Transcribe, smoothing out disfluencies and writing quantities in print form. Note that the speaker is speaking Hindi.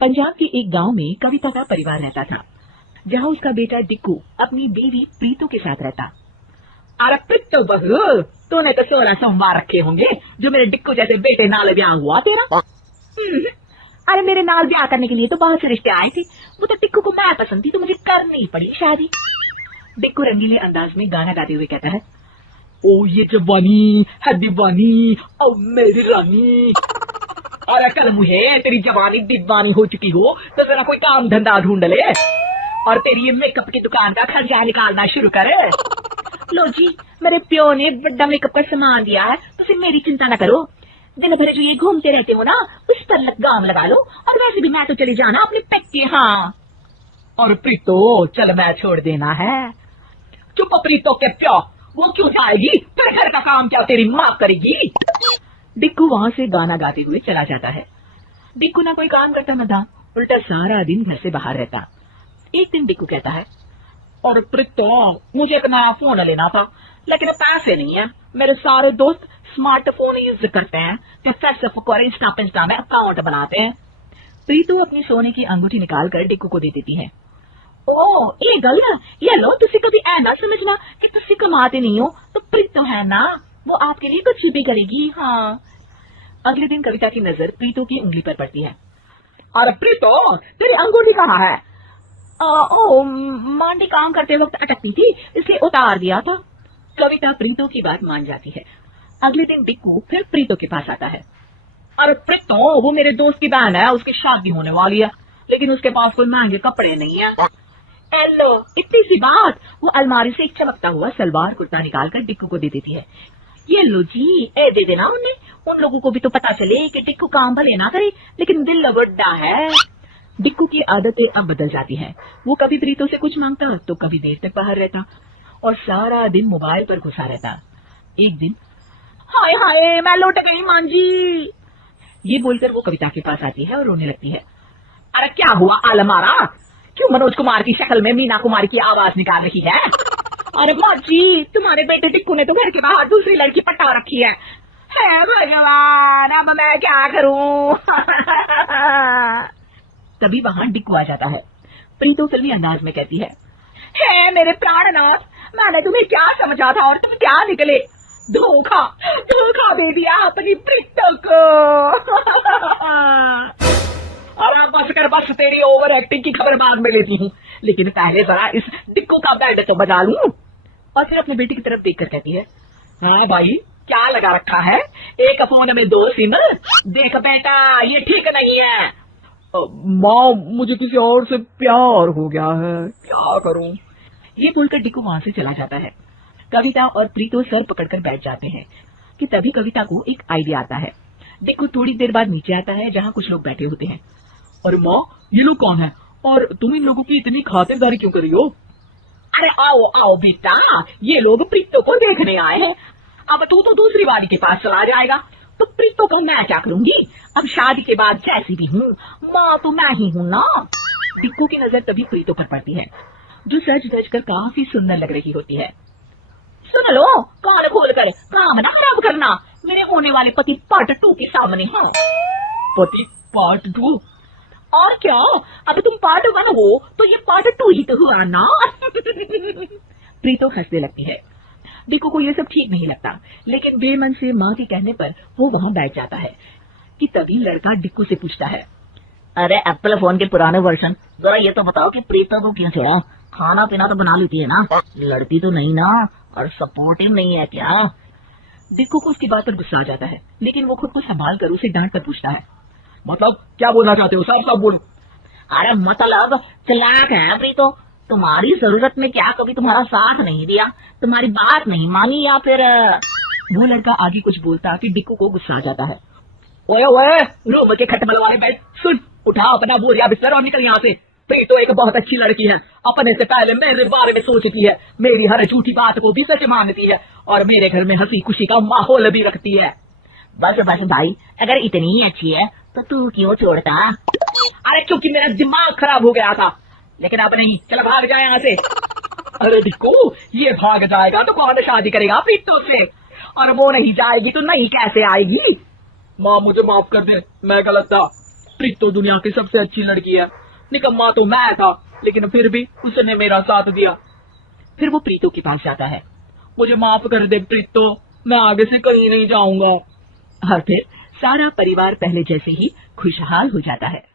पंजाब के एक गांव में कविता का परिवार रहता था, जहां उसका बेटा डिक्कू अपनी बीवी प्रीतो के साथ रहता। अरे प्रीतो बहू, तूने तो 16 सोमवार रखे होंगे जो मेरे डिक्कू जैसे बेटे नाल ब्याह हुआ तेरा। अरे मेरे नाल ब्याह करने के लिए तो बहुत से रिश्ते आए थे, वो तो डिक्कू को मैं पसंद थी तो मुझे करनी पड़ी शादी। डिक्कू रंगीले अंदाज में गाना गाते हुए कहता है, ओ ये जवानी है दीवानी, ओ मेरी रानी। अरे कल मुझे तेरी जवानी दीवानी हो चुकी हो तो जरा कोई काम धंधा ढूंढ ले और तेरी ये मेकअप की दुकान का खर्चा निकालना शुरू करे। लो जी, मेरे प्यो ने बड़ा मेकअप का सामान दिया है तो फिर मेरी चिंता न करो। दिन भर जो ये घूमते रहते हो ना, उस पर लगाम लगा लो। और वैसे भी मैं तो चली जाना अपने पेके। हाँ और प्रीतो चल मैं छोड़ देना है। चुप प्रीतो के प्यो, वो क्यों जाएगी? फिर घर का काम क्या तेरी माँ करेगी? डिक्कू वहां से गाना गाते हुए चला जाता है। डिक्कू ना कोई काम करता न था, उल्टा सारा दिन घर से बाहर रहता। एक दिन डिक्कू कहता है, और प्रीतो मुझे एक नया फोन लेना था लेकिन पैसे नहीं है। मेरे सारे दोस्त स्मार्टफोन यूज करते हैं, फेसबुक और इंस्टा में अकाउंट बनाते हैं। प्रीतो अपनी सोने की अंगूठी निकाल कर डिक्कू को दे देती है। ओ ये गल, ये लो, तुसी कभी ऐसा समझना कि तुसी कमाते नहीं हो तो प्रीतो है ना, वो आपके लिए कुछ भी करेगी। हाँ। अगले दिन कविता की नजर प्रीतो की उंगली पर पड़ती है। अरे प्रीतो, तेरी अंगूठी कहाँ है? ओ मांडी काम करते वक्त अटकती थी, इसलिए उतार दिया था। कविता प्रीतो की बात मान जाती है। अगले दिन डिक्कू फिर प्रीतो के पास आता है। अरे प्रीतो, वो मेरे दोस्त की बहन है, उसकी शादी होने वाली है लेकिन उसके पास कोई महंगे कपड़े नहीं है। हेलो, इतनी सी बात। वो अलमारी से एक चमकता हुआ सलवार कुर्ता निकालकर डिक्कू को दे देती है। ये लो जी, ए दे देना उन्हें, उन लोगों को भी तो पता चले कि डिक्कू काम भले ना करे लेकिन दिल लगोड्डा है। डिक्कू की आदतें अब बदल जाती है। वो कभी प्रीतो से कुछ मांगता तो कभी देर तक बाहर रहता और सारा दिन मोबाइल पर घुसा रहता। एक दिन, हाय हाय मैं लौट गई मांझी, ये बोलकर वो कविता के पास आती है और रोने लगती है। अरे क्या हुआ आलमारा, क्यों मनोज कुमार की शक्ल में मीना कुमारी की आवाज निकाल रही है? अरे माजी, तुम्हारे बेटे डिक्कू ने तो घर के बाहर दूसरी लड़की पटा रखी है। हे भगवान, अब मैं क्या करूं? तभी वहां डिक्कू आ जाता है। प्रीतो फिल्मी अंदाज में कहती है, हे मेरे प्राणनाथ, मैंने तुम्हें क्या समझा था और तुम क्या निकले? धोखा धोखा दे दिया अपनी प्रीतो को। अरे बस कर बस, तेरी ओवर एक्टिंग की खबर बाद में लेती हूँ, लेकिन पहले जरा इस डिक्कू का बेड तो बजा लूं। और फिर अपने बेटे की तरफ देखकर कहती है, हाँ भाई, क्या लगा रखा है? एक फोन में 2 सिम। देख बेटा, ये ठीक नहीं है। माँ, मुझे किसी और से प्यार हो गया है, क्या करूं? ये बोलकर डिक्कू वहां से चला जाता है। कविता और प्रीतो सर पकड़कर बैठ जाते हैं कि तभी कविता को एक आइडिया आता है। डिक्कू थोड़ी देर बाद नीचे आता है जहाँ कुछ लोग बैठे होते हैं। अरे माँ, ये लोग कौन है और तुम इन लोगों की इतनी खातिरदारी क्यों कर रही हो? अरे आओ आओ बेटा, ये लोग प्रीतो को देखने आए हैं। अब तू तो दूसरी वाली के पास चला जाएगा तो प्रीतो को मैं क्या करूंगी? अब शादी के बाद जैसी भी हूँ, माँ तो मैं ही हूँ ना। डिक्कू की नजर तभी प्रीतो पर पड़ती है, जो सज धज कर काफी सुंदर लग रही होती है। सुन लो, कान खोल कर काम ना खराब करना, मेरे होने वाले पति पार्ट 2 के सामने हैं। पति पार्ट 2? और क्या, अब तुम पार्ट 1 हो तो ये पार्ट 2 ही तो हुआ ना। प्रीतो हंसने लगती है। डिक्कू को ये सब ठीक नहीं लगता, लेकिन बेमन से माँ के कहने पर वो वहां बैठ जाता है कि तभी लड़का डिक्कू से पूछता है, अरे एप्पल फोन के पुराने वर्जन, जरा ये तो बताओ कि प्रीतो को क्यों छोड़ा? खाना पीना तो बना लेती है ना, लड़ती तो नहीं ना, और सपोर्टिव नहीं है क्या? डिक्कू को उसकी बात पर गुस्सा आ जाता है, लेकिन वो खुद को संभाल कर उसे डांट कर पूछता है, मतलब क्या बोलना चाहते हो? साफ साफ बोलो। अरे मतलब चालाक है प्रीतो, तुम्हारी जरूरत में क्या कभी तुम्हारा साथ नहीं दिया, तुम्हारी बात नहीं मानी, या फिर? वो लड़का आगे कुछ बोलता कि डिक्कू को गुस्सा आ जाता है। ओए ओए, रूम के खटमल वाले बैठ, सुन, उठा अपना बोरिया बिस्तर और निकल यहाँ से। प्रीतो एक बहुत अच्छी लड़की है, अपने से पहले मेरे बारे में सोचती है, मेरी हर झूठी बात को भी सच मानती है और मेरे घर में हंसी खुशी का माहौल भी रखती है। बस बस भाई, अगर इतनी ही अच्छी है तो तू क्यों छोड़ता? अरे क्योंकि मेरा दिमाग खराब हो गया था, लेकिन अब नहीं, चल भाग जाए यहाँ से। अरे डिक्कू, ये भाग जाएगा तो कौन शादी करेगा प्रीतो से? और वो नहीं जाएगी तो नहीं कैसे आएगी? माँ मुझे माफ कर दे, मैं गलत था। प्रीतो दुनिया की सबसे अच्छी लड़की है। निकम्मा तो मैं था, लेकिन फिर भी उसने मेरा साथ दिया। फिर वो प्रीतो के पास जाता है। मुझे माफ कर दे प्रीतो, मैं आगे से कहीं नहीं जाऊंगा। और फिर सारा परिवार पहले जैसे ही खुशहाल हो जाता है।